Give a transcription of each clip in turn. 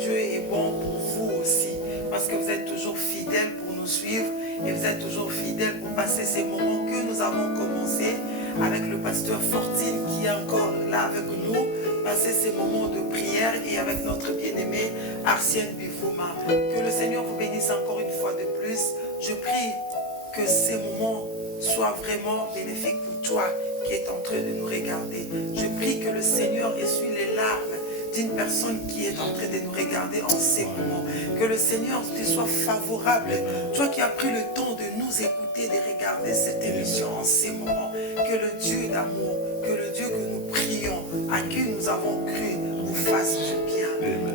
Dieu est bon pour vous aussi, parce que vous êtes toujours fidèles pour nous suivre et vous êtes toujours fidèles pour passer ces moments que nous avons commencé avec le pasteur Fortine qui est encore là avec nous, passer ces moments de prière et avec notre bien-aimé Arsène Bifouma. Que le Seigneur vous bénisse encore une fois de plus. Je prie que ces moments soient vraiment bénéfiques pour toi qui est en train de nous regarder. Je prie que le Seigneur essuie les larmes d'une personne qui est en train de nous regarder en ces moments. Que le Seigneur te soit favorable. Toi qui as pris le temps de nous écouter, de regarder cette émission en ces moments. Que le Dieu d'amour, que le Dieu que nous prions, à qui nous avons cru, vous fasse du bien.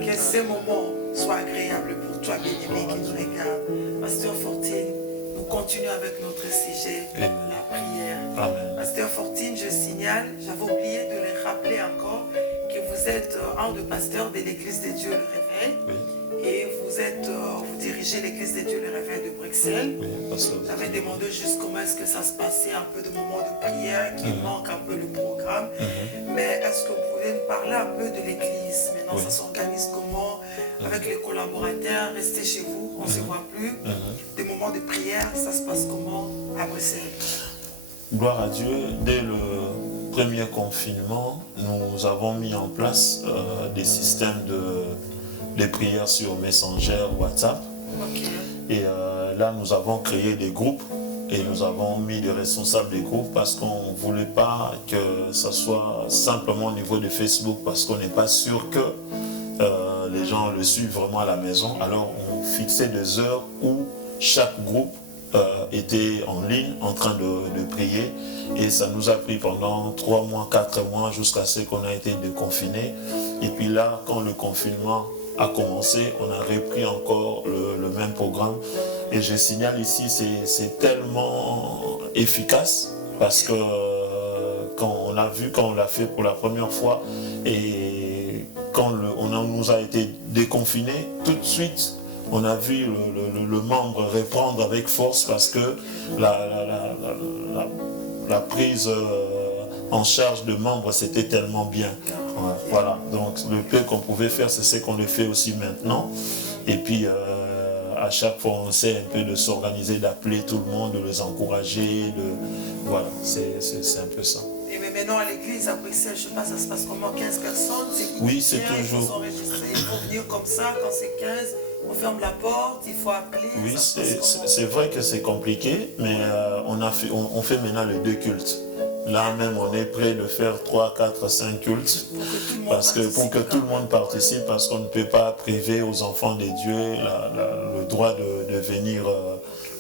Que ces moments soient agréables pour toi, bien-aimé, qui nous regarde. Pasteur Fortine, nous continuons avec notre sujet, la prière. Amen. Pasteur Fortine, je signale, j'avais oublié de le rappeler encore, que vous êtes un des pasteurs de l'Église des Dieux le Réveil. Oui. Et vous dirigez l'Église des Dieux le Réveil de Bruxelles. Oui, pasteur. J'avais demandé juste comment est-ce que ça se passait, un peu de moments de prière, qui manque un peu le programme. Mais est-ce que vous pouvez me parler un peu de l'Église? Maintenant, ça s'organise comment? Avec les collaborateurs, restez chez vous, on ne se voit plus. Des moments de prière, ça se passe comment à Bruxelles? Gloire à Dieu. Dès le premier confinement, nous avons mis en place des systèmes de prières sur Messenger, WhatsApp. Et là, nous avons créé des groupes et nous avons mis des responsables des groupes parce qu'on ne voulait pas que ça soit simplement au niveau de Facebook parce qu'on n'est pas sûr que les gens le suivent vraiment à la maison. Alors, on fixait des heures où chaque groupe était en ligne en train de prier et ça nous a pris pendant 3 mois, 4 mois jusqu'à ce qu'on a été déconfinés. Et puis là, quand le confinement a commencé, on a repris encore le même programme. Et je signale ici, c'est tellement efficace parce que quand on a vu, quand on l'a fait pour la première fois et quand on nous a été déconfinés, tout de suite, on a vu le membre reprendre avec force parce que la prise en charge de membres, c'était tellement bien. Voilà, donc le peu qu'on pouvait faire, c'est ce qu'on le fait aussi maintenant. Et puis, à chaque fois, on essaie un peu de s'organiser, d'appeler tout le monde, de les encourager. Voilà, c'est un peu ça. Et mais maintenant, à l'église, à Bruxelles, je ne sais pas, ça se passe comment? 15 personnes? Oui, c'est toujours. Il faut s'enregistrer, il faut venir comme ça, quand c'est 15, on ferme la porte, il faut appeler. Oui, c'est vrai que c'est compliqué, mais on fait maintenant les 2 cultes. Là même, on est prêt de faire 3, 4, 5 cultes pour que tout le monde participe, parce qu'on ne peut pas priver aux enfants de Dieu le droit de venir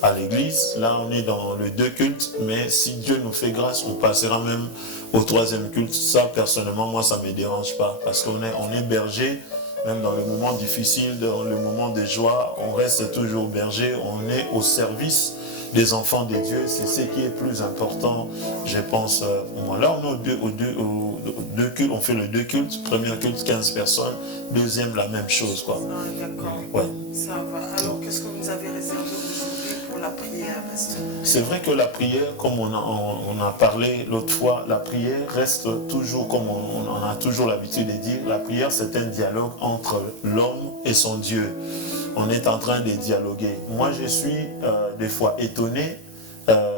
à l'église. Là, on est dans le 2 cultes, mais si Dieu nous fait grâce, on passera même au 3e culte. Ça, personnellement, moi, ça ne me dérange pas, parce qu'on est berger. Même dans le moment difficile, dans le moment de joie, on reste toujours berger, on est au service des enfants de Dieu. C'est ce qui est plus important, je pense, pour moi. Là, on est au deux cultes, on fait le 2 cultes. Premier culte, 15 personnes. Deuxième, la même chose, quoi. D'accord. Ouais. Ça va. Alors, qu'est-ce que vous avez réservé aujourd'hui pour la prière, pasteur? C'est vrai que la prière, comme on a parlé l'autre fois, la prière reste toujours, comme on a toujours l'habitude de dire, la prière, c'est un dialogue entre l'homme et son Dieu. On est en train de dialoguer. Moi, je suis des fois étonné.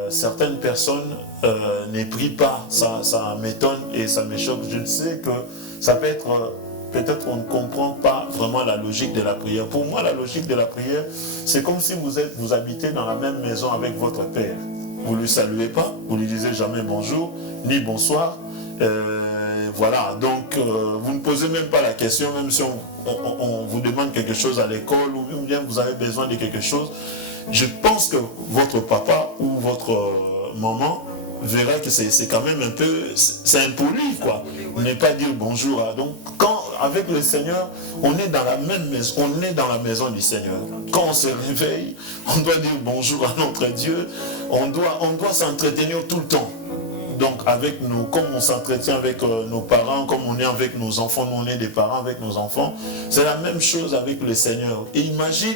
Certaines personnes ne prient pas. Ça m'étonne et ça me choque. Je sais que ça peut être... Peut-être on ne comprend pas vraiment la logique de la prière. Pour moi, la logique de la prière, c'est comme si vous habitez dans la même maison avec votre père. Vous ne lui saluez pas, vous ne lui disiez jamais bonjour, ni bonsoir. Voilà, donc vous ne posez même pas la question, même si on vous demande quelque chose à l'école ou bien vous avez besoin de quelque chose. Je pense que votre papa ou votre maman verra que c'est quand même un peu, c'est impoli, quoi. Ne pas dire bonjour. Donc, quand, avec le Seigneur, on est dans la même maison, on est dans la maison du Seigneur. Quand on se réveille, on doit dire bonjour à notre Dieu. On doit s'entretenir tout le temps. Donc, avec nous, comme on s'entretient avec nos parents, comme on est avec nos enfants, nous on est des parents avec nos enfants, c'est la même chose avec le Seigneur. Et imagine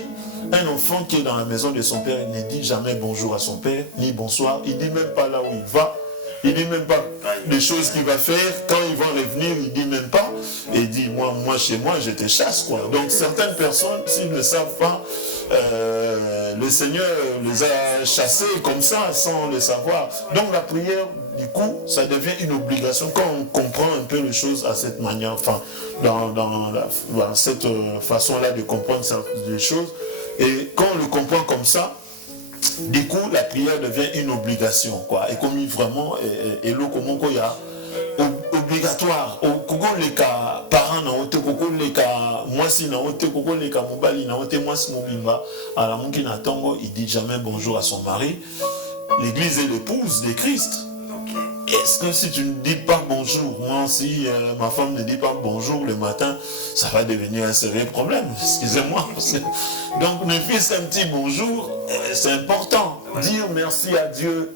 un enfant qui est dans la maison de son père, il ne dit jamais bonjour à son père, ni bonsoir, il ne dit même pas là où il va, il ne dit même pas les choses qu'il va faire, quand il va revenir, il ne dit même pas. et dit, moi chez moi, je te chasse, quoi. Donc certaines personnes, s'ils ne savent pas, le Seigneur les a chassés comme ça, sans le savoir. Donc la prière, du coup, ça devient une obligation quand on comprend un peu les choses à cette manière, enfin, dans cette façon-là de comprendre les choses. Et quand on le comprend comme ça, du coup, la prière devient une obligation, quoi. Et comme vraiment, et l'eau comme il y a obligatoire. Koko les cas parents na ote, koko les cas moi si na ote, koko les cas mobali na ote, moi si mobimba. Alors mon qui n'attend, il dit jamais bonjour à son mari. L'Église est l'épouse de Christ. Est-ce que si tu ne dis pas bonjour, moi si ma femme ne dit pas bonjour le matin, ça va devenir un sérieux problème, excusez-moi. Donc mes fils, un petit bonjour, c'est important. Dire merci à Dieu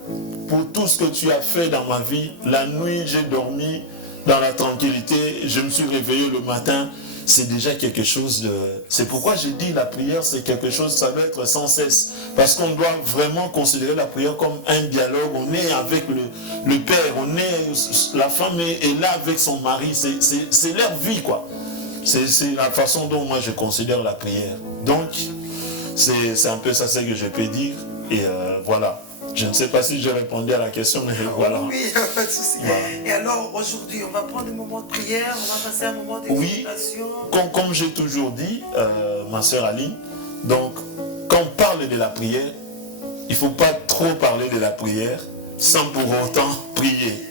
pour tout ce que tu as fait dans ma vie. La nuit, j'ai dormi dans la tranquillité, je me suis réveillé le matin. C'est déjà quelque chose de... C'est pourquoi j'ai dit la prière, c'est quelque chose, ça doit être sans cesse. Parce qu'on doit vraiment considérer la prière comme un dialogue. On est avec le Père, la femme est là avec son mari. C'est leur vie, quoi. C'est la façon dont moi je considère la prière. Donc, c'est un peu ça que je peux dire. Et voilà. Je ne sais pas si j'ai répondu à la question, mais voilà. Oui, pas de souci. Voilà. Et alors, aujourd'hui, on va prendre un moment de prière, on va passer un moment d'exaltation. Oui, comme j'ai toujours dit, ma sœur Aline, donc, quand on parle de la prière, il ne faut pas trop parler de la prière sans pour autant prier.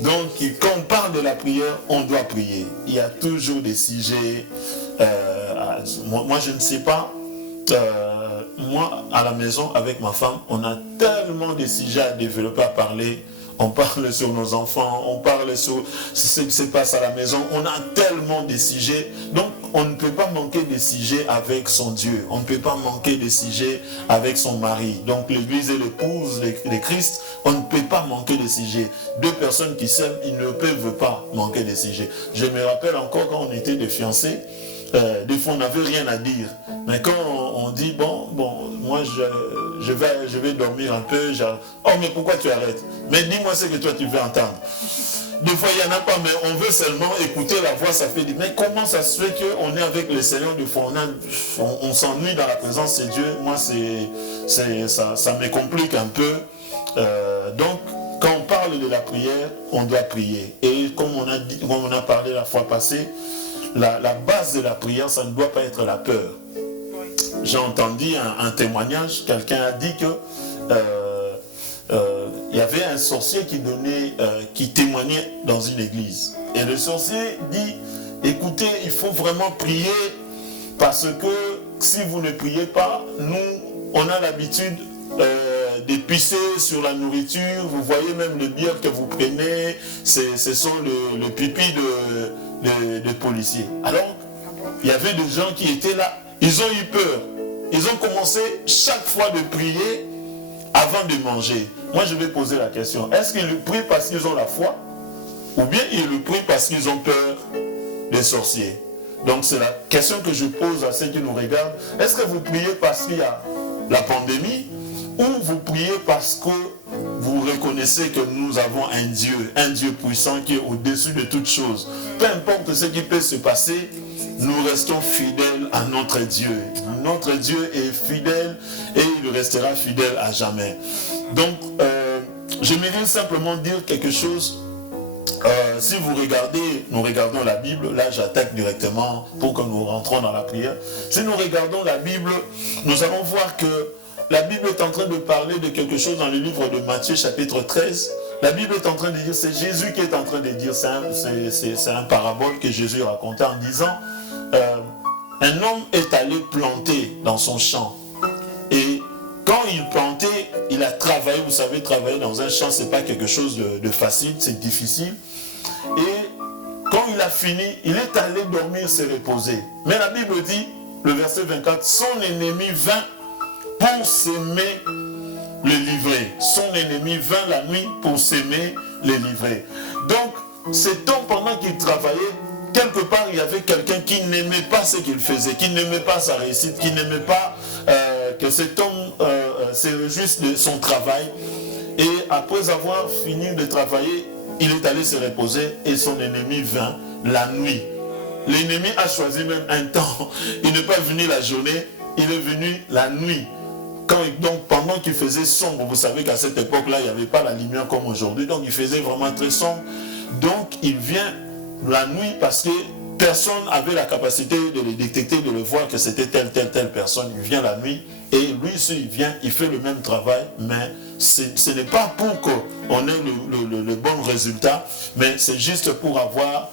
Donc, quand on parle de la prière, on doit prier. Il y a toujours des sujets. Moi, je ne sais pas. Moi, à la maison, avec ma femme, on a tellement de sujets à développer, à parler. On parle sur nos enfants, on parle sur ce qui se passe à la maison. On a tellement de sujets. Donc, on ne peut pas manquer de sujets avec son Dieu. On ne peut pas manquer de sujets avec son mari. Donc, l'Église est l'épouse de Christ. On ne peut pas manquer de sujets. Deux personnes qui s'aiment, ils ne peuvent pas manquer de sujets. Je me rappelle encore quand on était des fiancés, des fois, on n'avait rien à dire. Mais quand on dit, bon, moi, je vais dormir un peu. Oh, mais pourquoi tu arrêtes? Mais dis-moi ce que toi, tu veux entendre. Des fois, il n'y en a pas, mais on veut seulement écouter la voix. Ça fait dire, mais comment ça se fait qu'on est avec le Seigneur? Des fois, on s'ennuie dans la présence de Dieu. Moi, ça me complique un peu. Donc, quand on parle de la prière, on doit prier. Et comme on a parlé la fois passée, la base de la prière, ça ne doit pas être la peur. J'ai entendu un témoignage, quelqu'un a dit que il y avait un sorcier qui témoignait dans une église. Et le sorcier dit, écoutez, il faut vraiment prier parce que si vous ne priez pas, nous, on a l'habitude de pisser sur la nourriture. Vous voyez même le bière que vous prenez, ce sont le pipi de policiers. Alors, il y avait des gens qui étaient là, ils ont eu peur. Ils ont commencé chaque fois de prier avant de manger. Moi, je vais poser la question. Est-ce qu'ils le prient parce qu'ils ont la foi? Ou bien ils le prient parce qu'ils ont peur des sorciers? Donc, c'est la question que je pose à ceux qui nous regardent. Est-ce que vous priez parce qu'il y a la pandémie? Ou vous priez parce que vous reconnaissez que nous avons un Dieu puissant qui est au-dessus de toutes choses? Peu importe ce qui peut se passer, nous restons fidèles à notre Dieu. Notre Dieu est fidèle et il restera fidèle à jamais. Donc, j'aimerais simplement dire quelque chose. Si vous regardez, nous regardons la Bible, là j'attaque directement pour que nous rentrons dans la prière. Si nous regardons la Bible, nous allons voir que la Bible est en train de parler de quelque chose dans le livre de Matthieu chapitre 13. La Bible est en train de dire, c'est Jésus qui est en train de dire, c'est un parabole que Jésus racontait en disant, un homme est allé planter dans son champ. Et quand il plantait, il a travaillé. Vous savez, travailler dans un champ, ce n'est pas quelque chose de facile, c'est difficile. Et quand il a fini, il est allé dormir, se reposer. Mais la Bible dit, le verset 24, son ennemi vint pour s'aimer le livrer. Son ennemi vint la nuit pour s'aimer le livrer. Donc, cet homme, pendant qu'il travaillait, quelque part, il y avait quelqu'un qui n'aimait pas ce qu'il faisait, qui n'aimait pas sa réussite, qui n'aimait pas que cet homme se réjouisse de son travail. Et après avoir fini de travailler, il est allé se reposer et son ennemi vint la nuit. L'ennemi a choisi même un temps. Il n'est pas venu la journée, il est venu la nuit. Donc pendant qu'il faisait sombre, vous savez qu'à cette époque-là, il n'y avait pas la lumière comme aujourd'hui, donc il faisait vraiment très sombre. Donc il vient la nuit parce que personne n'avait la capacité de le détecter, de le voir que c'était telle personne. Il vient la nuit et lui, s'il vient, il fait le même travail, mais ce n'est pas pour qu'on ait le bon résultat, mais c'est juste pour avoir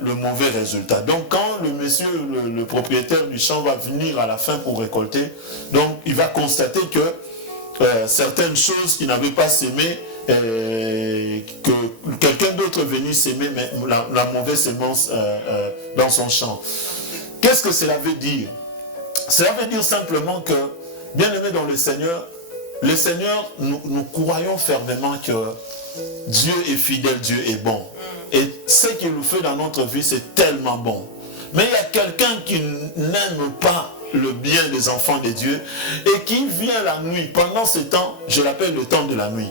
le mauvais résultat. Donc quand le monsieur, le propriétaire du champ va venir à la fin pour récolter, donc il va constater que certaines choses qu'il n'avait pas sémées, que quelqu'un d'autre est venu s'aimer la mauvaise sémence dans son champ. Qu'est-ce que cela veut dire? Cela veut dire simplement que, bien aimé dans le Seigneur, nous croyons fermement que Dieu est fidèle, Dieu est bon. Et ce qu'il nous fait dans notre vie, c'est tellement bon. Mais il y a quelqu'un qui n'aime pas le bien des enfants de Dieu et qui vient la nuit, pendant ce temps, je l'appelle le temps de la nuit,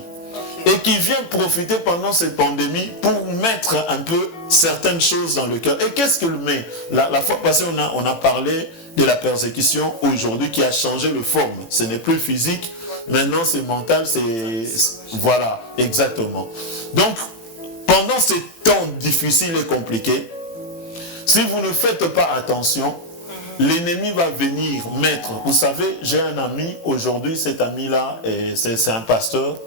et qui vient profiter pendant cette pandémie pour mettre un peu certaines choses dans le cœur. Et qu'est-ce qu'il met? La fois passée, on a parlé de la persécution aujourd'hui qui a changé de forme. Ce n'est plus physique, maintenant c'est mental, c'est... Voilà, exactement. Donc, pendant ces temps difficiles et compliqués, si vous ne faites pas attention, l'ennemi va venir mettre... Vous savez, j'ai un ami, aujourd'hui, cet ami-là, c'est un pasteur,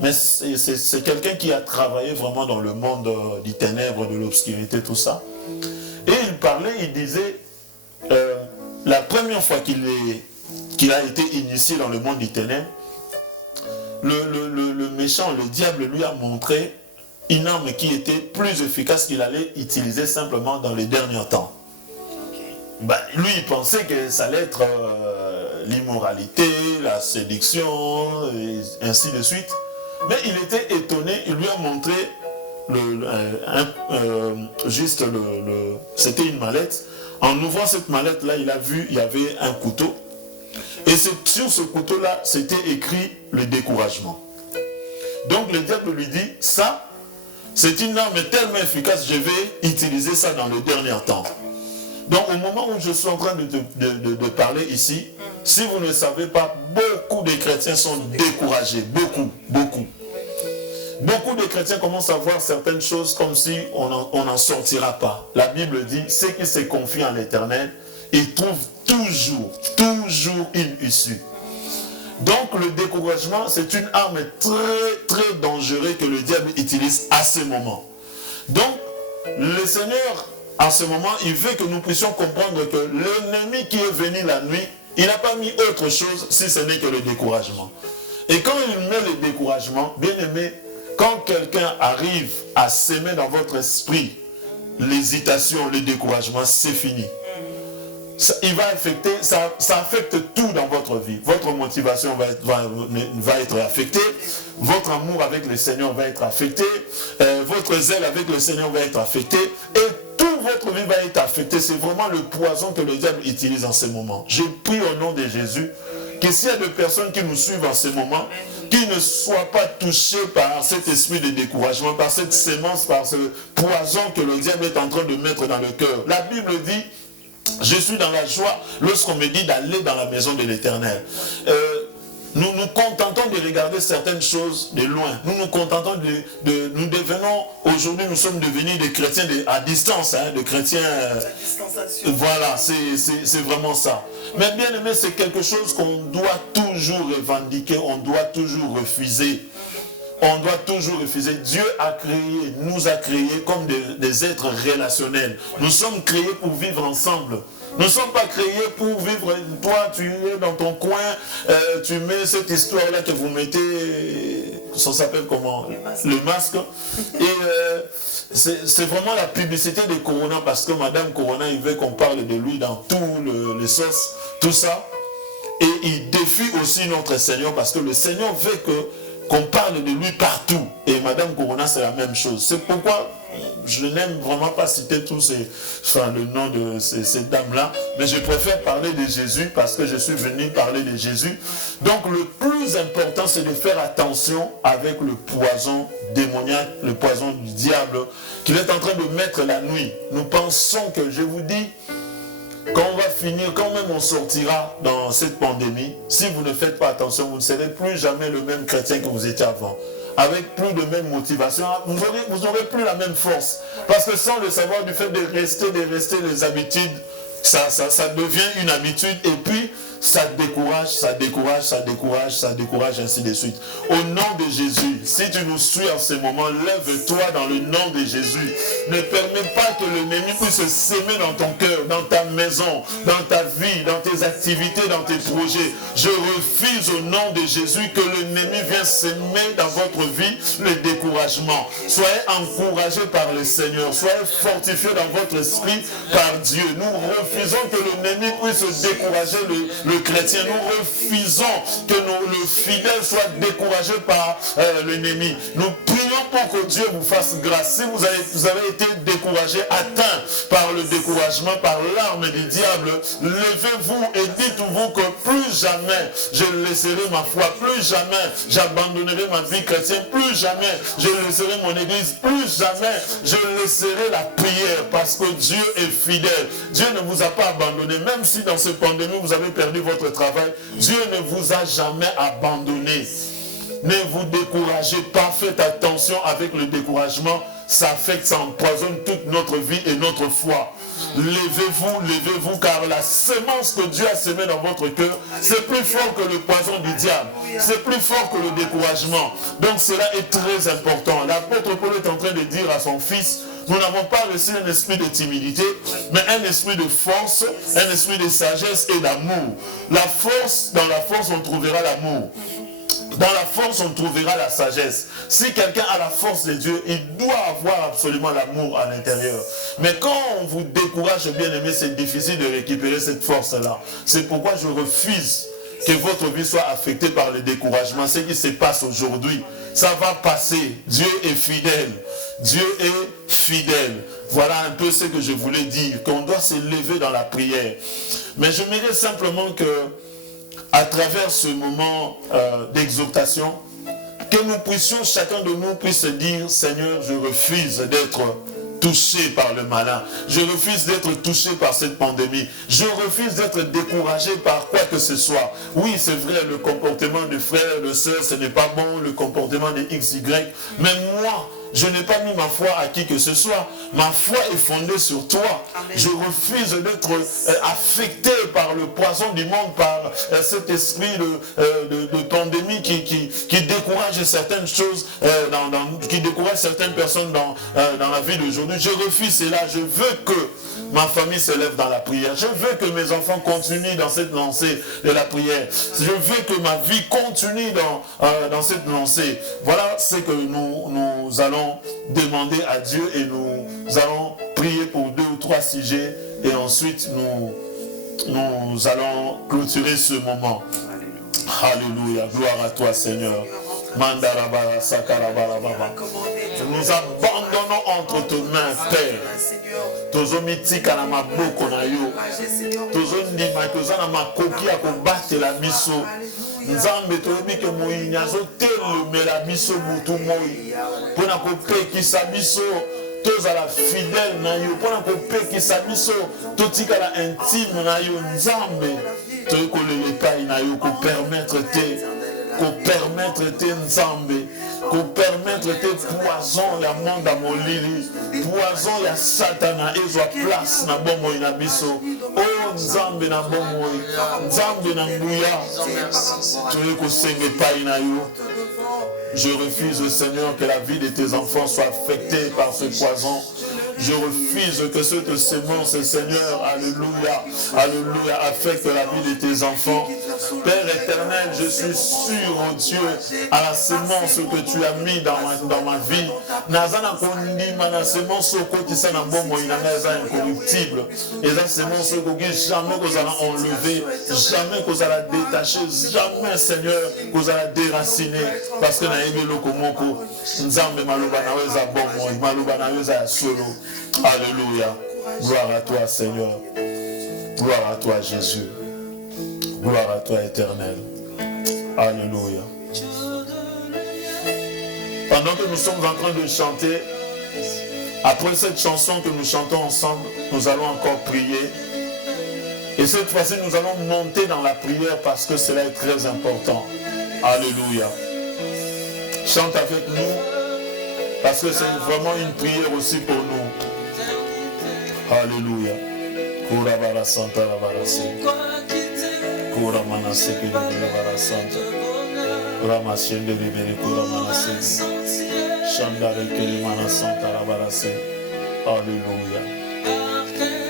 mais c'est quelqu'un qui a travaillé vraiment dans le monde du ténèbre, de l'obscurité, tout ça. Et il parlait, il disait, la première fois qu'il a été initié dans le monde du ténèbre, le méchant, le diable lui a montré une arme qui était plus efficace qu'il allait utiliser simplement dans les derniers temps. Lui, il pensait que ça allait être l'immoralité, la séduction, et ainsi de suite. Mais il était étonné, il lui a montré c'était une mallette. En ouvrant cette mallette-là, il a vu, il y avait un couteau. Et sur ce couteau-là, c'était écrit le découragement. Donc le diable lui dit, ça, c'est une arme tellement efficace, je vais utiliser ça dans le dernier temps. Donc au moment où je suis en train de parler ici, si vous ne savez pas, beaucoup de chrétiens sont découragés, beaucoup. Beaucoup de chrétiens commencent à voir certaines choses comme si on n'en sortira pas. La Bible dit, ceux qui se confient en l'Éternel, ils trouvent toujours une issue. Donc le découragement, c'est une arme très dangereuse que le diable utilise à ce moment. Donc le Seigneur, à ce moment, il veut que nous puissions comprendre que l'ennemi qui est venu la nuit, il n'a pas mis autre chose si ce n'est que le découragement. Et quand il met le découragement, bien aimé, quand quelqu'un arrive à s'aimer dans votre esprit, l'hésitation, le découragement, c'est fini. Il va affecter, ça affecte tout dans votre vie. Votre motivation va être affectée, votre amour avec le Seigneur va être affecté, votre zèle avec le Seigneur va être affecté, et toute votre vie va être affectée. C'est vraiment le poison que le diable utilise en ce moment. Je prie au nom de Jésus que s'il y a des personnes qui nous suivent en ce moment, qui ne soient pas touchés par cet esprit de découragement, par cette sémence, par ce poison que le diable est en train de mettre dans le cœur. La Bible dit, je suis dans la joie lorsqu'on me dit d'aller dans la maison de l'Éternel. Nous nous contentons de regarder certaines choses de loin. Nous nous contentons nous devenons, aujourd'hui nous sommes devenus des chrétiens à distance, des chrétiens... Voilà, c'est vraiment ça. Mais bien aimé, c'est quelque chose qu'on doit toujours revendiquer, on doit toujours refuser. On doit toujours refuser. Dieu nous a créés comme des êtres relationnels. Nous sommes créés pour vivre ensemble. Nous ne sommes pas créés pour vivre. Toi, tu es dans ton coin, tu mets cette histoire-là que vous mettez, ça s'appelle comment? Le masque. Et c'est vraiment la publicité de Corona, parce que Madame Corona, il veut qu'on parle de lui dans tous les sauces, tout ça. Et il défie aussi notre Seigneur, parce que le Seigneur veut qu'on parle de lui partout. Et Madame Corona, c'est la même chose. C'est pourquoi je n'aime vraiment pas citer le nom de ces dames-là, mais je préfère parler de Jésus parce que je suis venu parler de Jésus. Donc le plus important, c'est de faire attention avec le poison démoniaque, le poison du diable, qu'il est en train de mettre la nuit. Nous pensons que, je vous dis, quand on va finir, quand même on sortira dans cette pandémie, si vous ne faites pas attention, vous ne serez plus jamais le même chrétien que vous étiez avant. Avec plus de même motivation, vous n'aurez plus la même force. Parce que sans le savoir du fait de rester les habitudes, ça devient une habitude et puis ça décourage, ainsi de suite. Au nom de Jésus, si tu nous suis en ce moment, lève-toi dans le nom de Jésus. Ne permets pas que l'ennemi puisse s'aimer dans ton cœur, dans ta maison, dans ta vie, dans tes activités, dans tes projets. Je refuse au nom de Jésus que l'ennemi vienne s'aimer dans votre vie le découragement. Soyez encouragés par le Seigneur, soyez fortifiés dans votre esprit par Dieu. Nous refusons que l'ennemi puisse décourager le chrétien. Nous refusons que le fidèle soit découragé par l'ennemi. Nous prions pour que Dieu vous fasse grâce. Si vous avez été découragé, atteint par le découragement, par l'arme du diable, levez-vous et dites-vous que plus jamais je laisserai ma foi, plus jamais j'abandonnerai ma vie chrétienne, plus jamais je laisserai mon église, plus jamais je laisserai la prière, parce que Dieu est fidèle. Dieu ne vous a pas abandonné, même si dans cette pandémie vous avez perdu votre travail, Dieu ne vous a jamais abandonné. Ne vous découragez pas, faites attention avec le découragement, ça affecte, ça empoisonne toute notre vie et notre foi. Levez-vous, car la semence que Dieu a semée dans votre cœur, c'est plus fort que le poison du diable, c'est plus fort que le découragement. Donc cela est très important. L'apôtre Paul est en train de dire à son fils, nous n'avons pas reçu un esprit de timidité, mais un esprit de force, un esprit de sagesse et d'amour. Dans la force, on trouvera l'amour. Dans la force, on trouvera la sagesse. Si quelqu'un a la force de Dieu, il doit avoir absolument l'amour à l'intérieur. Mais quand on vous décourage, bien aimé, c'est difficile de récupérer cette force-là. C'est pourquoi je refuse que votre vie soit affectée par le découragement. Ce qui se passe aujourd'hui, ça va passer. Dieu est fidèle. Dieu est fidèle. Voilà un peu ce que je voulais dire, qu'on doit se lever dans la prière. Mais je mérite simplement que, à travers ce moment d'exhortation, que nous puissions, chacun de nous puisse dire, Seigneur, je refuse d'être touché par le malin. Je refuse d'être touché par cette pandémie. Je refuse d'être découragé par quoi que ce soit. Oui, c'est vrai, le comportement de frère, de soeur, ce n'est pas bon, le comportement de XY, mais moi, je n'ai pas mis ma foi à qui que ce soit. Ma foi est fondée sur toi. Amen. Je refuse d'être affecté par le poison du monde, par cet esprit de pandémie qui décourage certaines choses, qui décourage certaines personnes dans la vie d'aujourd'hui. Je refuse cela. Je veux que ma famille se lève dans la prière. Je veux que mes enfants continuent dans cette lancée de la prière. Je veux que ma vie continue dans cette lancée. Voilà ce que nous allons demander à Dieu et nous allons prier pour 2 ou 3 sujets et ensuite nous allons clôturer ce moment. Alléluia, gloire à toi Seigneur. Mandarabara, Sakarabarababa. Nous abandonnons entre tes mains, Père. Tozomitika na maboko na yo. Tozondima koza na makoki ya kobatela biso. Nzambe toyebi ke moyini azotelemela biso butu moi. Pona kopekisa biso tozala fidèle na yo. Pona kopekisa biso totikala intime na yo. Nzambe toyekolela epai na yo kopermettre te Nzambe, permettre tes poisons ya monde à molili, poison ya satana ezwa place na bomo na biso. Oh Nzambe na bomo, Nzambe na nguya, tu ko senge pa na yo. Je refuse, Seigneur, que la vie de tes enfants soit affectée par ce poison. Je refuse que cette semence, Seigneur, alléluia, alléluia, affecte la vie de tes enfants. Père éternel, je suis sûr, oh Dieu, à la semence que tu as mis dans ma vie. Nazana kondima na semence qui s'en a bon moyen incorruptible. Et la semence que jamais vous allez enlever, jamais vous allez détacher, jamais, Seigneur, vous allez déraciner. Parce que na ebe lokomoko, nzambe maloba na weza bon moyen, maloba na weza solo. Alléluia. Gloire à toi, Seigneur. Gloire à toi, Jésus. Gloire à toi, Éternel. Alléluia. Pendant que nous sommes en train de chanter, après cette chanson que nous chantons ensemble, nous allons encore prier. Et cette fois-ci, nous allons monter dans la prière parce que cela est très important. Alléluia. Chante avec nous parce que c'est vraiment une prière aussi pour nous. Alléluia. Kura bara santa la bara se. Kura mana se ke la bara santa. Rama shende bibere kura mana se. Shandare ke mana santa la bara se. Alléluia.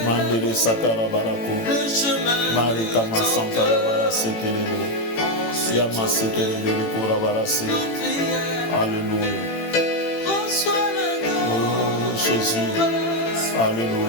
Mandele sakara barako. Marika ma santa la bara se ke le. Yama se ke le kura bara se. Alléluia. Oh Jésus. Alléluia.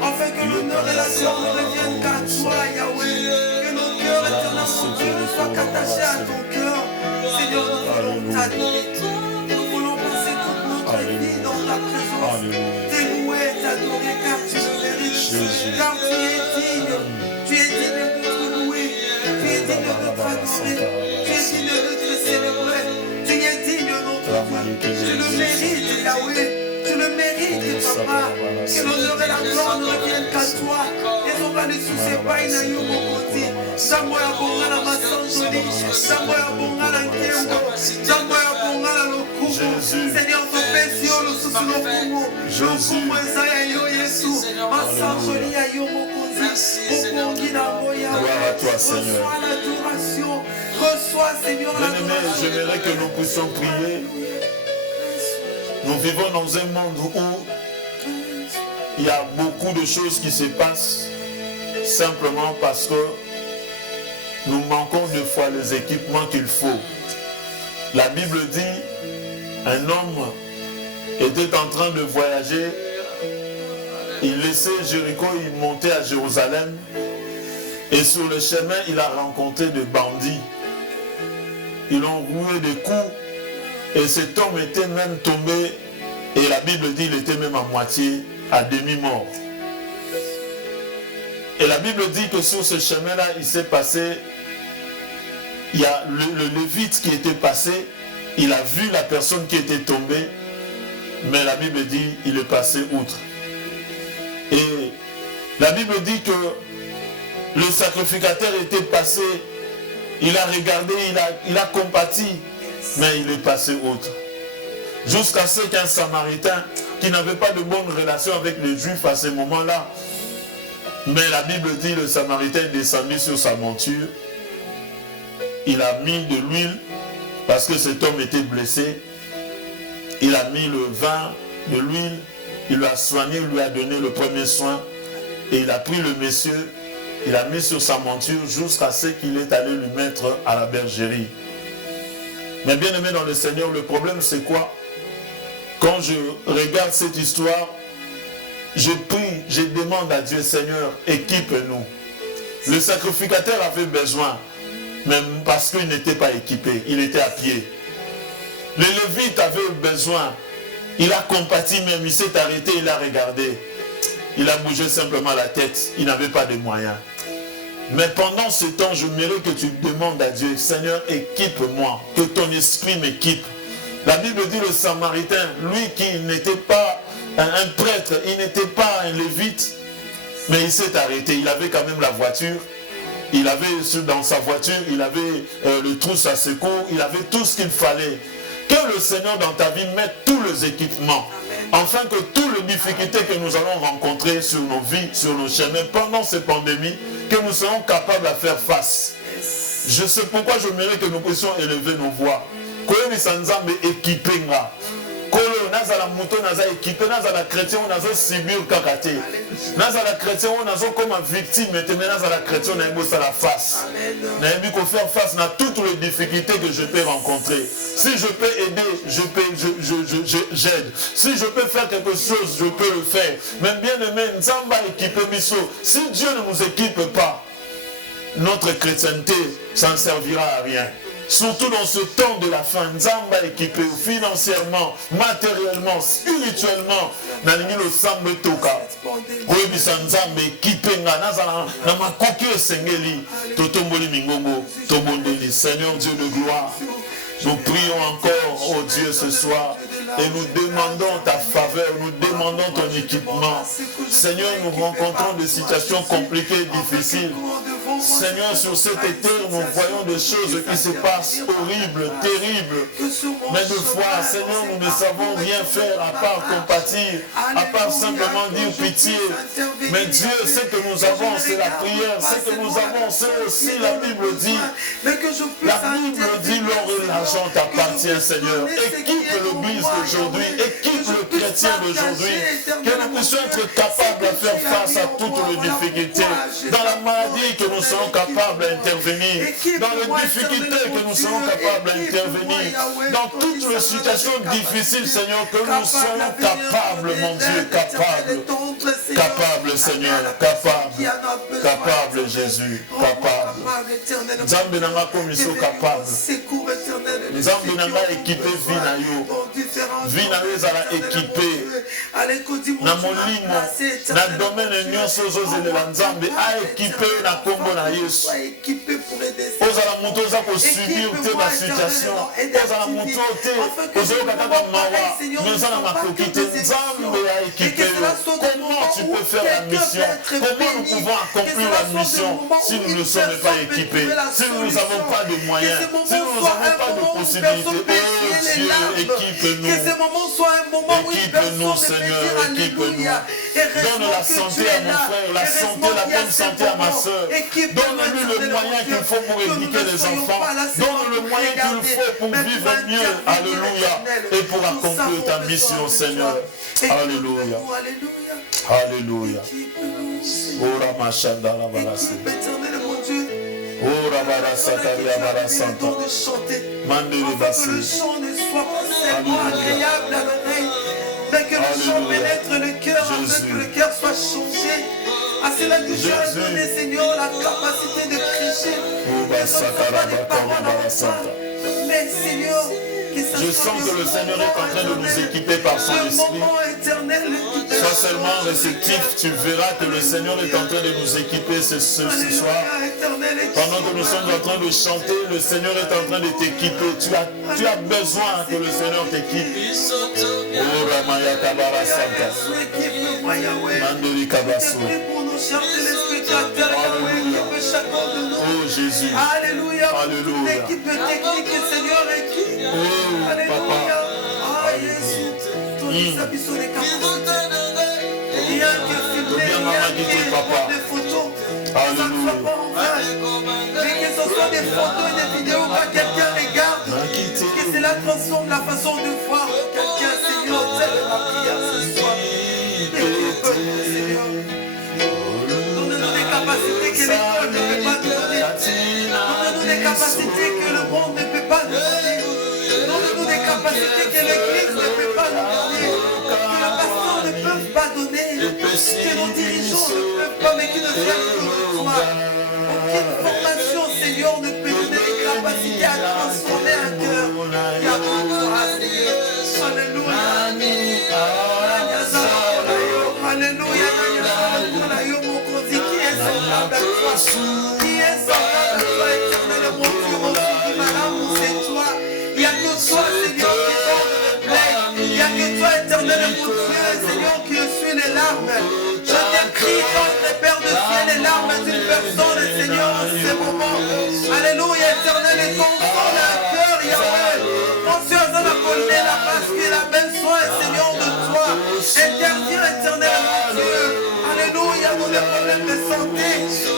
Afin que l'honneur et la gloire ne reviennent qu'à toi, Yahweh. Que nos cœurs éternellement soient attachés à ton cœur. Seigneur, nous voulons t'adorer. Nous voulons passer toute notre vie dans ta présence. T'élouer, t'adorer, car tu le mérites. Car tu es digne. Tu es digne de te louer. Tu es digne de t'adorer. Tu es digne de te célébrer. Tu es digne, notre Dieu. Tu le mérites, Yahweh. Tu le mérites, Papa. Que l'honneur et la gloire ne reviennent qu'à toi. Et on va les soucier pas, il n'a eu mon côté. Samoya bonga la masanjoli. Samoya bonga la nkembo. Samoya bonga la lokumo. Seigneur, ton péché, le souci le kumo. Lokumo ezaya yo Yesu. Masanjoli ya yo mokonzi. Okongi na boya. Gloire à toi, Seigneur. Reçois l'adoration. Reçois, Seigneur, l'adoration. J'aimerais que nous puissions prier. Nous vivons dans un monde où il y a beaucoup de choses qui se passent simplement parce que nous manquons de fois les équipements qu'il faut. La Bible dit, un homme était en train de voyager, il laissait Jéricho, il montait à Jérusalem et sur le chemin, il a rencontré des bandits. Ils ont roué des coups. Et cet homme était même tombé, et la Bible dit qu'il était même à moitié, à demi-mort. Et la Bible dit que sur ce chemin-là, il s'est passé, il y a le Lévite qui était passé, il a vu la personne qui était tombée, mais la Bible dit qu'il est passé outre. Et la Bible dit que le sacrificateur était passé, il a regardé, il a compati, mais il est passé outre. Jusqu'à ce qu'un Samaritain qui n'avait pas de bonne relation avec les Juifs à ce moment-là, mais la Bible dit le Samaritain est descendu sur sa monture, il a mis de l'huile parce que cet homme était blessé, il a mis le vin, de l'huile, il l'a soigné, il lui a donné le premier soin et il a pris le monsieur, il a mis sur sa monture jusqu'à ce qu'il est allé lui mettre à la bergerie. Mais bien aimé dans le Seigneur, le problème c'est quoi? Quand je regarde cette histoire, je prie, je demande à Dieu, Seigneur, équipe-nous. Le sacrificateur avait besoin, même parce qu'il n'était pas équipé, il était à pied. Le Lévite avait besoin, il a compati même, il s'est arrêté, il a regardé. Il a bougé simplement la tête, il n'avait pas de moyens. Mais pendant ce temps, je mérite que tu demandes à Dieu, Seigneur, équipe-moi, que ton esprit m'équipe. La Bible dit le Samaritain, lui qui n'était pas un prêtre, il n'était pas un lévite, mais il s'est arrêté, il avait quand même la voiture. Il avait dans sa voiture, il avait le trousse à secours, il avait tout ce qu'il fallait. Que le Seigneur dans ta vie mette tous les équipements, afin que toutes les difficultés que nous allons rencontrer sur nos vies, sur nos chemins, pendant cette pandémie, que nous serons capables de faire face. Je sais pourquoi je mérite que nous puissions élever nos voix. Kolo nazala muto naza équipé nazala chrétien naza subir kakate nazala chrétien naza comme victime mais nazala chrétien na bossa la face na yebi ko faire face na toutes les difficultés que je peux rencontrer. Si je peux aider, j'aide. Si je peux faire quelque chose, je peux le faire. Mais bien aimé, nzamba équipé biso. Si Dieu ne nous équipe pas, notre chrétienté, ça ne servira à rien. Surtout dans ce temps de la fin, Nzamba équipé financièrement, matériellement, spirituellement, nalingi lo sambe toka. Koyebisa Nzamba équipé na makoki esengeli, totomboli mingongo, tobondeli. Seigneur Dieu de gloire, nous prions encore, oh Dieu, ce soir, et nous demandons ta faveur, nous demandons ton équipement. Seigneur, nous rencontrons des situations compliquées, difficiles. Seigneur, sur cet été, nous voyons des choses qui se passent horribles, terribles. Mais de fois, Seigneur, nous ne savons rien faire à part compatir, à part simplement dire pitié. Mais Dieu, ce que nous avons, c'est la prière. Ce que nous avons, c'est aussi la Bible dit. La Bible dit, l'or et l'argent t'appartient, Seigneur. Équipe l'Église d'aujourd'hui, équipe le chrétien d'aujourd'hui, que nous puissions être capables de faire face à toutes les difficultés. Dans la maladie, que nous serons capables d'intervenir. Dans les difficultés, que nous serons capables d'intervenir. Dans toutes les situations difficiles, Seigneur, que nous soyons capables, mon Dieu, capables. Capable, Seigneur, capable. Capable, Jésus, capable. Nzambe nanga komiso capable. Nzambe nanga équipé vina yo. Vina yo ezala équipé. Na molimo, na domaine nyonso zozelela Nzambe a équipé na kombo na Yesu. Ozala muto oza kosubir te na situation. Ozala muto te ozoyoka kaka mawa, mais oza na makoki te. Nzambe a équipé yo. Comment tu peux faire la mission? Comment nous pouvons accomplir la mission si nous ne sommes pas équipés, si nous n'avons pas de moyens, si nous n'avons pas de possibilités? Oh Dieu, équipe-nous. Équipe-nous, Seigneur, équipe-nous. Donne la santé à mon frère, la santé, la bonne santé à ma soeur. Donne-lui le moyen qu'il faut pour éduquer les enfants. Donne le moyen qu'il faut pour vivre mieux. Alléluia. Et pour accomplir ta mission, Seigneur. Alléluia. Alléluia. Ora machanda la balasi. Ora barasa taria barasanta. Mandele basi. Que le chant ne soit pas seulement agréable à l'oreille, mais que le chant pénètre le cœur afin que le cœur soit changé. À cela que tu as donné, Seigneur, la capacité de prêcher. Que ce ne soit pas des paroles en vain, mais Seigneur, je sens que le Seigneur est en train de nous équiper par son esprit. Sois seulement réceptif, tu verras que le Seigneur est en train de nous équiper ce soir. Pendant que nous sommes en train de chanter, le Seigneur est en train de t'équiper. Tu as besoin que le Seigneur t'équipe. Oh Ramaya Kabara Santa. Mandori Kabaso. Oh Jésus. Alléluia. Alléluia. L'équipe technique, Seigneur, équipe. Oh Papa. Ah Jésus. Ton établissement des capacités. Rien que filmer, rien que prendre des photos. Ça ne soit pas en vain. Mais que ce soit des photos et des vidéos que quelqu'un regarde. Que cela transforme la façon de voir quelqu'un. Seigneur, telle ma prière ce soir. Équipe-nous, Seigneur. Donne-nous des capacités que l'école ne peut pas nous donner. Donne-nous des capacités que le monde ne peut pas nous donner. Donne-nous des capacités que l'Église ne peut pas nous donner. Que le pasteur ne peut pas donner. Que nos dirigeants ne peuvent pas, mais qui ne viennent que de toi. Aucune formation, Seigneur, ne peut donner les capacités à transformer un cœur. Qui a pour toi, Seigneur. Alléluia. Alléluia. Alléluia. Mon Dieu, qui est semblable à toi? Qui est semblable à toi, éternel, mon Dieu, mon Dieu, madame, c'est toi. Il n'y a que toi, Seigneur, qui porte le plaie. Il n'y a que toi, éternel, mon Dieu, Seigneur, qui essuie les larmes. Je t'écris, contre Père de ciel, les larmes d'une personne, Seigneur, problèmes de santé,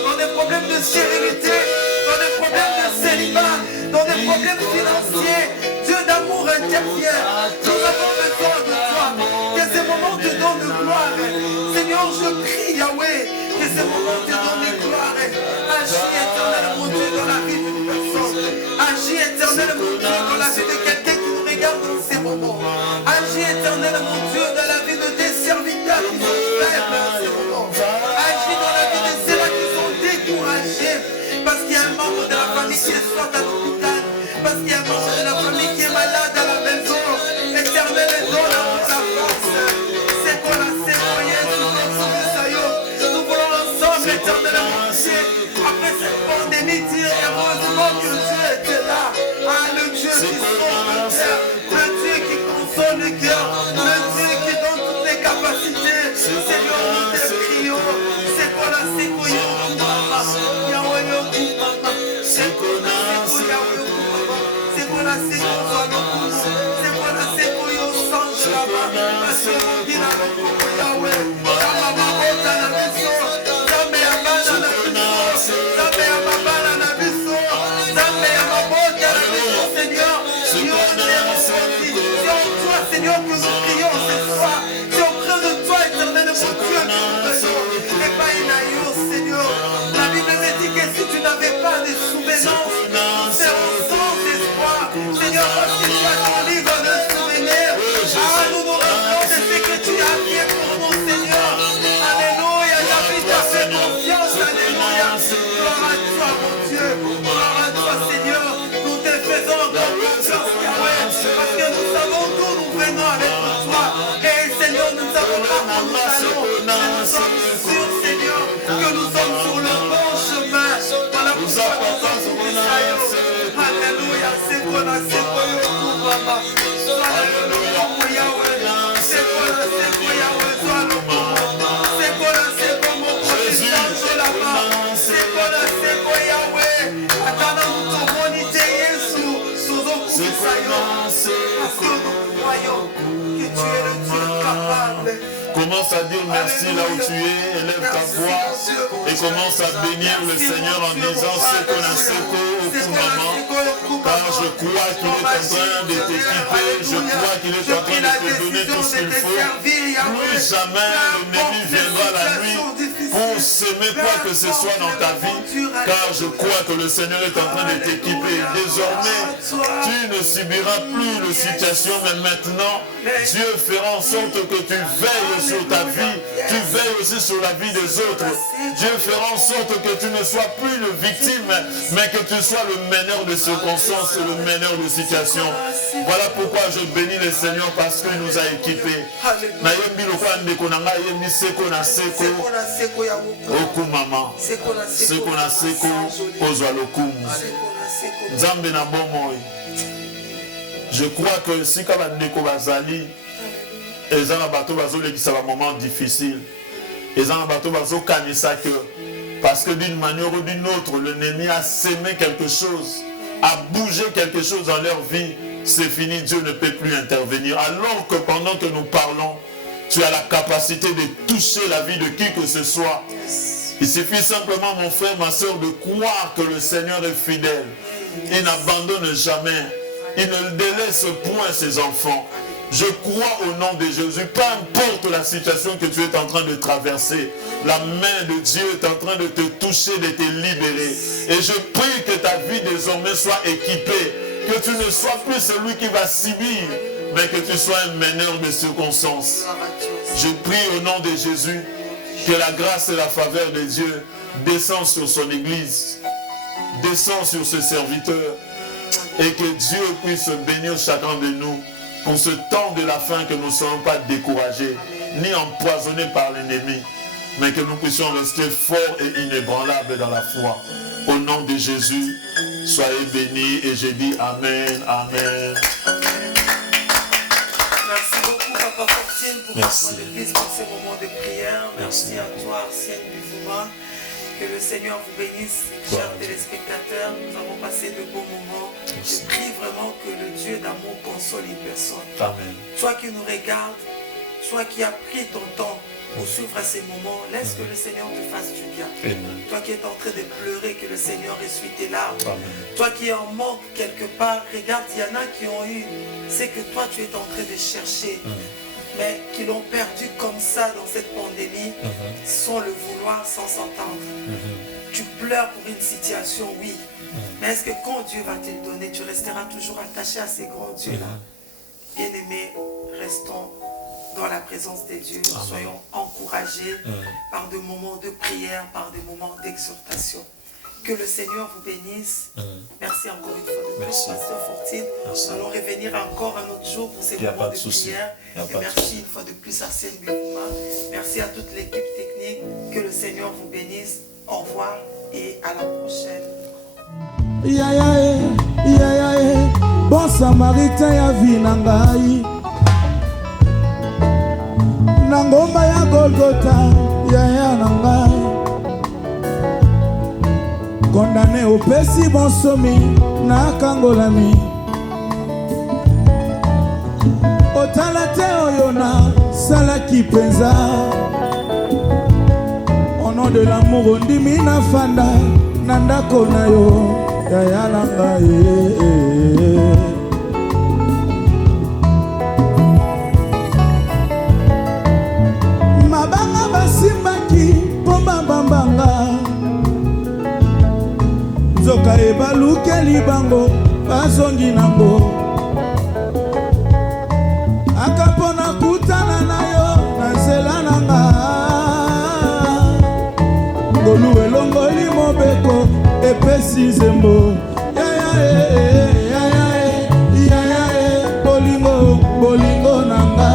dans des problèmes de stérilité, dans des problèmes de célibat, dans des problèmes financiers. Dieu d'amour intervient. Nous avons besoin de toi. Que ces moments te donnent de gloire. Seigneur, je prie, Yahweh, que ces moments te donnent de gloire. Agis éternel, mon Dieu, dans la vie d'une personne. Agis éternel, mon Dieu, dans la vie de quelqu'un qui nous regarde dans ces moments. Agis éternel, mon Dieu, dans la vie de tes serviteurs qui sont faibles en ces moments. Agis dans la vie de ceux-là qui sont découragés. Parce qu'il y a un membre de la famille qui est soit à l'hôpital. Parce qu'il y a un membre de la famille qui est malade à la maison. Éternel, donne à la force. C'est qu'on a séparé nous voulons ensemble, éternel, mon Dieu. Après cette pandémie, dire heureusement que Dieu était là. Ah, le Dieu qui sauve le cœur. Le Dieu qui console le cœur. Le Dieu qui donne toutes les capacités. Seigneur, nous te prions. C'est qu'on a séparé c'est qu'on a Seigneur, que nous prions ce soir. C'est auprès de toi, éternel, mon Dieu, que nous prions. Et pas une aïeuse, Seigneur. La Bible me dit que si tu n'avais pas de souvenance, c'est au sans espoir. Seigneur, parce que tu as ton livre de souvenirs. Ah, nous nous rappelons de ce que tu as fait pour nous, Seigneur. Alléluia, David t'a fait confiance. Alléluia. Gloire à toi, mon Dieu. Gloire à toi, Seigneur. Nous te faisons encore confiance, Yahweh. Parce que nous savons d'où nous venons avec toi. Et Seigneur, nous ne savons pas où nous allons. Mais nous sommes sûrs, Seigneur, que nous sommes sur le bon chemin. Voilà pourquoi nous sommes sur les saillots. Alléluia, c'est qu'on a, c'est qu'on y a, Papa. Alléluia, Yahweh. C'est qu'on a, c'est qu'on Yahweh. Sois le bon. C'est qu'on a, c'est qu'on mon protestant, je là-bas. C'est qu'on a, c'est qu'on Yahweh. Attendons nous ton bonité, Jésus. Sous nos coups de saillots. Parce que nous croyons que tu es le Dieu capable. Commence à dire merci là où tu es, élève ta voix et commence à bénir le Seigneur en disant ce qu'on a secours au maman, car je crois qu'il est en train de t'équiper, je crois qu'il est en train de te donner tout ce qu'il faut. Plus jamais l'ennemi viendra la nuit pour semer quoi que ce soit dans ta vie, car je crois que le Seigneur est en train de t'équiper. Désormais, tu ne subiras plus de situation, mais maintenant, Dieu fera en sorte que tu veilles sur ta vie, tu veilles aussi sur la vie des autres. Dieu fera en sorte que tu ne sois plus le victime, mais que tu sois le meneur de circonstances, le meneur de situation. Voilà pourquoi je bénis le Seigneur parce qu'il nous a équipés. Je crois que si Kabandeko Bazali, ils ont un bateau qui un moment difficile. Ils ont un bateau que parce que d'une manière ou d'une autre, l'ennemi a sémé quelque chose, a bougé quelque chose dans leur vie. C'est fini, Dieu ne peut plus intervenir. Alors que pendant que nous parlons, tu as la capacité de toucher la vie de qui que ce soit. Il suffit simplement, mon frère, ma soeur, de croire que le Seigneur est fidèle. Il n'abandonne jamais. Il ne délaisse point ses enfants. Je crois au nom de Jésus, peu importe la situation que tu es en train de traverser, la main de Dieu est en train de te toucher, de te libérer. Et je prie que ta vie désormais soit équipée, que tu ne sois plus celui qui va subir, mais que tu sois un meneur de circonstances. Je prie au nom de Jésus que la grâce et la faveur de Dieu descendent sur son Église, descendent sur ce serviteur, et que Dieu puisse bénir chacun de nous pour ce temps de la fin, que nous ne soyons pas découragés, ni empoisonnés par l'ennemi, mais que nous puissions rester forts et inébranlables dans la foi. Au nom de Jésus, soyez bénis et je dis Amen, Amen. Merci beaucoup, Papa Fortine, pour ces moments de prière. Merci à toi, ancienne musulmane. Que le Seigneur vous bénisse, chers téléspectateurs. Nous avons passé de beaux moments. Je prie vraiment que le Dieu d'amour console une personne. Amen. Toi qui nous regardes, toi qui as pris ton temps pour suivre à ces moments. Laisse que le Seigneur te fasse du bien. Amen. Toi qui es en train de pleurer, que le Seigneur essuie tes larmes. Amen. Toi qui es en manque quelque part, regarde, il y en a qui ont eu, c'est que toi tu es en train de chercher, mais qui l'ont perdu comme ça dans cette pandémie, sans le vouloir, sans s'entendre. Tu pleures pour une situation, oui, mais est-ce que quand Dieu va te le donner, tu resteras toujours attaché à ces grands dieux-là? Bien-aimés, restons dans la présence des dieux, soyons encouragés par des moments de prière, par des moments d'exhortation. Que le Seigneur vous bénisse. Merci encore une fois de plus, Pasteur Fortine. Nous allons revenir encore un autre jour pour ces moments de prière. Et merci une fois de plus à Arsène Birouma. Merci à toute l'équipe technique. Que le Seigneur vous bénisse. Au revoir et à la prochaine. Bon Samaritain ya vinangai Nangomba ya Golgotha ya nangai Condamné au pesi bonsomi na kangolami Otala te oyo na salaki penza Au nom de l'amour ondimi na fanda na ndako na yo ya nangai Mabanga basimbaki pomba bambanga Zoka ebaluke libango bazongi nango Akapona kutana na yo na nzela nanga Ngolu elongoli mobeko epesi nzembo Bolingo bolingo nanga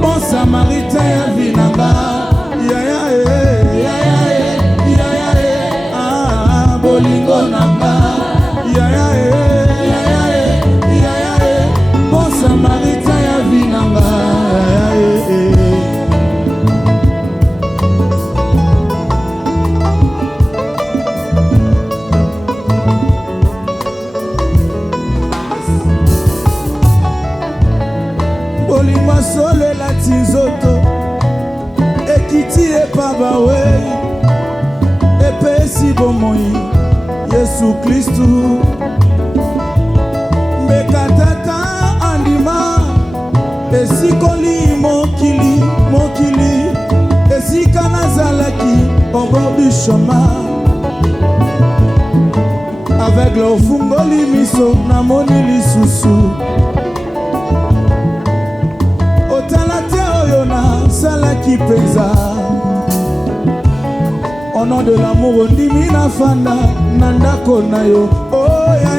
Bon Samaritain ya vinanga bolingo nanga Bon Samaritain ya vinanga bolingo asolela tinzoto ekiti epabawe epesi bomoi Yesu Kristu mbekatata andima esikoli mokili esika nazalaki obord du chemin aveugle ofungoli miso namoni lisusu otala te oyo nasalaki penza Au nom de l'amour ondimi na fanda na ndako na yo oh ya